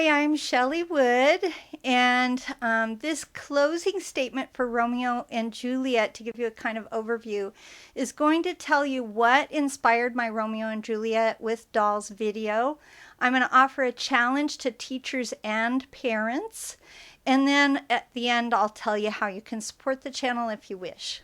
Hi, I'm Chelly Wood, and this closing statement for Romeo and Juliet, to give you a kind of overview, is going to tell you what inspired my Romeo and Juliet with Dolls video. I'm going to offer a challenge to teachers and parents, and then at the end I'll tell you how you can support the channel if you wish.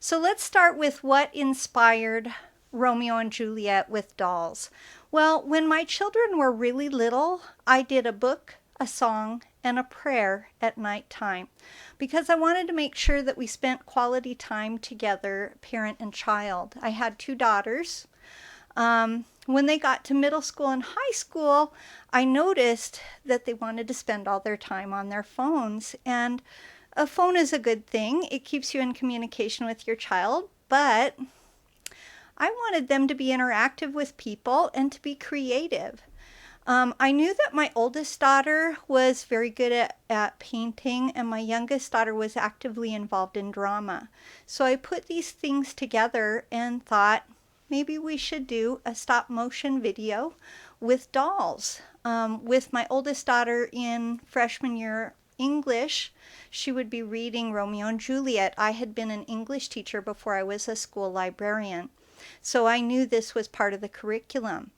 So let's start with what inspired Romeo and Juliet with Dolls. Well, when my children were really little, I did a book, a song, and a prayer at night time because I wanted to make sure that we spent quality time together, parent and child. I had two daughters. When they got to middle school and high school, I noticed that they wanted to spend all their time on their phones. And a phone is a good thing. It keeps you in communication with your child, but I wanted them to be interactive with people and to be creative. I knew that my oldest daughter was very good at painting, and my youngest daughter was actively involved in drama. So I put these things together and thought maybe we should do a stop motion video with dolls. With my oldest daughter in freshman year English, she would be reading Romeo and Juliet. I had been an English teacher before I was a school librarian, so I knew this was part of the curriculum.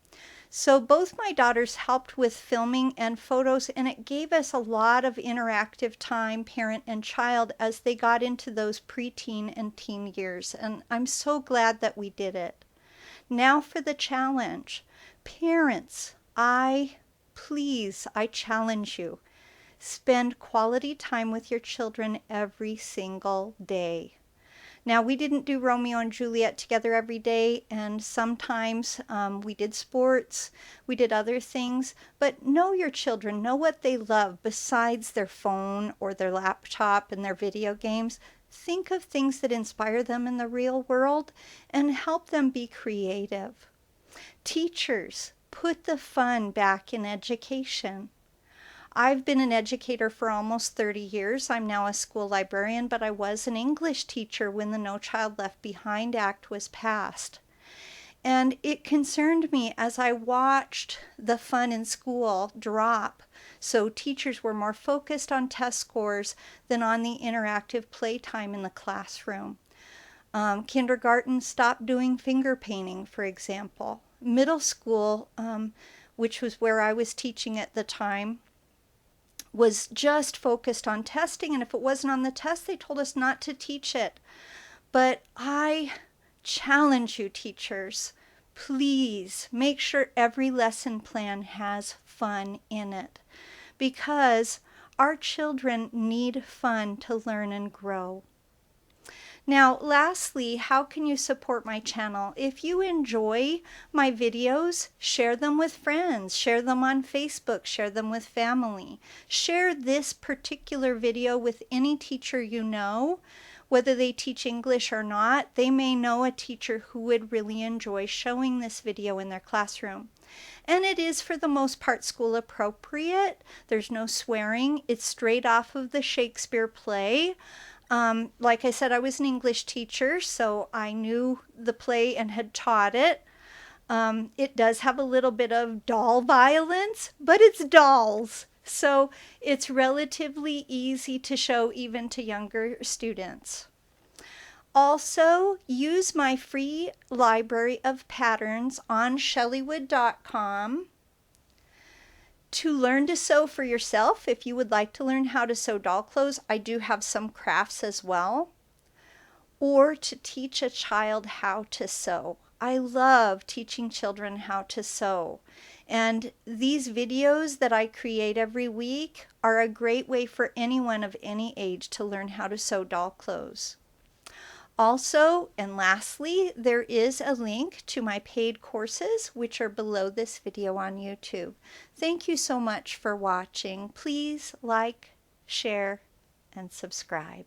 So both my daughters helped with filming and photos, and it gave us a lot of interactive time, parent and child, as they got into those preteen and teen years. And I'm so glad that we did it. Now for the challenge. Parents, I challenge you. Spend quality time with your children every single day. Now, we didn't do Romeo and Juliet together every day, and sometimes we did sports, we did other things, but know your children, know what they love besides their phone or their laptop and their video games. Think of things that inspire them in the real world and help them be creative. Teachers, put the fun back in education. I've been an educator for almost 30 years. I'm now a school librarian, but I was an English teacher when the No Child Left Behind Act was passed. And it concerned me as I watched the fun in school drop. So teachers were more focused on test scores than on the interactive playtime in the classroom. Kindergarten stopped doing finger painting, for example. Middle school, which was where I was teaching at the time, was just focused on testing, and if it wasn't on the test, they told us not to teach it. But I challenge you, teachers, please make sure every lesson plan has fun in it, because our children need fun to learn and grow. Now, lastly, how can you support my channel? If you enjoy my videos, share them with friends, share them on Facebook, share them with family. Share this particular video with any teacher you know, whether they teach English or not. They may know a teacher who would really enjoy showing this video in their classroom. And it is for the most part school appropriate. There's no swearing. It's straight off of the Shakespeare play. Like I said, I was an English teacher, so I knew the play and had taught it. It does have a little bit of doll violence, but it's dolls. So it's relatively easy to show even to younger students. Also, use my free library of patterns on chellywood.com. To learn to sew for yourself, if you would like to learn how to sew doll clothes, I do have some crafts as well. Or to teach a child how to sew. I love teaching children how to sew. And these videos that I create every week are a great way for anyone of any age to learn how to sew doll clothes. Also, and lastly, there is a link to my paid courses, which are below this video on YouTube. Thank you so much for watching. Please like, share, and subscribe.